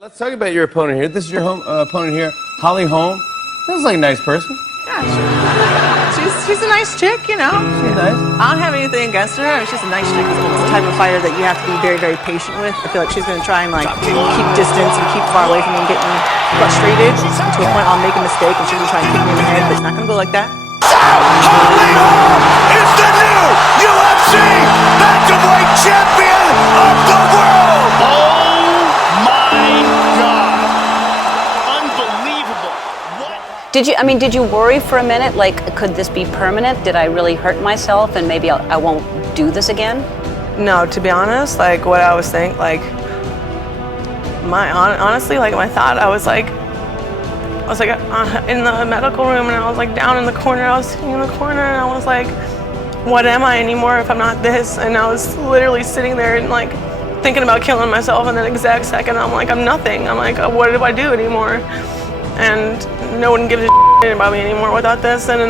Let's talk about your opponent here. This is your opponent here, Holly Holm. This is like a nice person. Yeah, she's a nice chick, you know. She's nice. I don't have anything against her. She's a nice chick. It's the type of fighter that you have to be very, very patient with. I feel like she's going to try and keep distance and keep far away from me and getting frustrated to a point I'll make a mistake and she's going to try and kick me in the head, but it's not going to go like that. Holly Holm is the new UFC bantamweight champion of the world! Oh my God! Unbelievable! What? Did you worry for a minute, like, could this be permanent? Did I really hurt myself and maybe I won't do this again? No, to be honest, like what I was thinking, like honestly, like my thought, I was like in the medical room and I was like down in the corner. I was sitting in the corner and I was like, what am I anymore if I'm not this? And I was literally sitting there and like thinking about killing myself. And that exact second, I'm like, I'm nothing. I'm like, what do I do anymore? And no one gives a shit about me anymore without this. And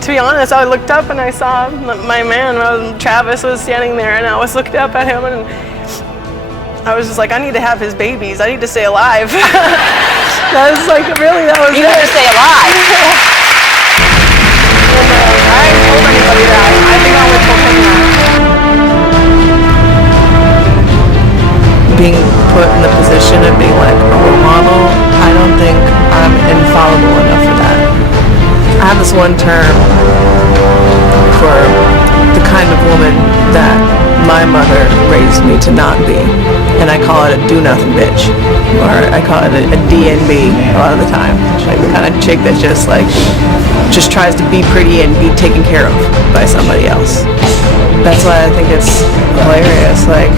to be honest, I looked up and I saw my man, Travis, was standing there, and I was looking up at him and I was just like, I need to have his babies. I need to stay alive. That was like, really, that was You need to stay alive. And I haven't told anybody that. I think I only told him that. Being put in the position of being like a role model, I don't think I'm infallible enough for that. I have this one term for the kind of woman that my mother raised me to not be, and I call it a do-nothing bitch, or I call it a DNB a lot of the time, like the kind of chick that just tries to be pretty and be taken care of by somebody else. That's why I think it's hilarious. Like,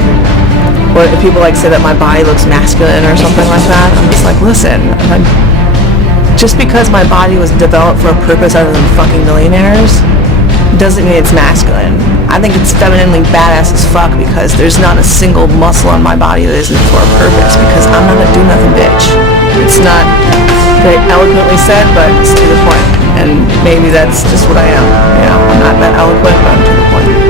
what people like say that my body looks masculine or something like that. I'm just like, listen, just because my body was developed for a purpose other than fucking millionaires doesn't mean it's masculine. I think it's femininely badass as fuck because there's not a single muscle on my body that isn't for a purpose, because I'm not a do-nothing bitch. It's not very eloquently said, but it's to the point. And maybe that's just what I am. You know, I'm not that eloquent, but I'm to the point.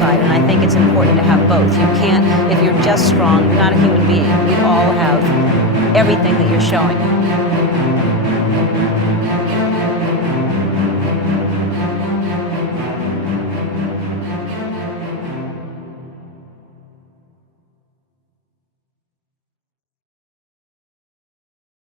And I think it's important to have both. You can't, if you're just strong, you're not a human being. We all have everything that you're showing.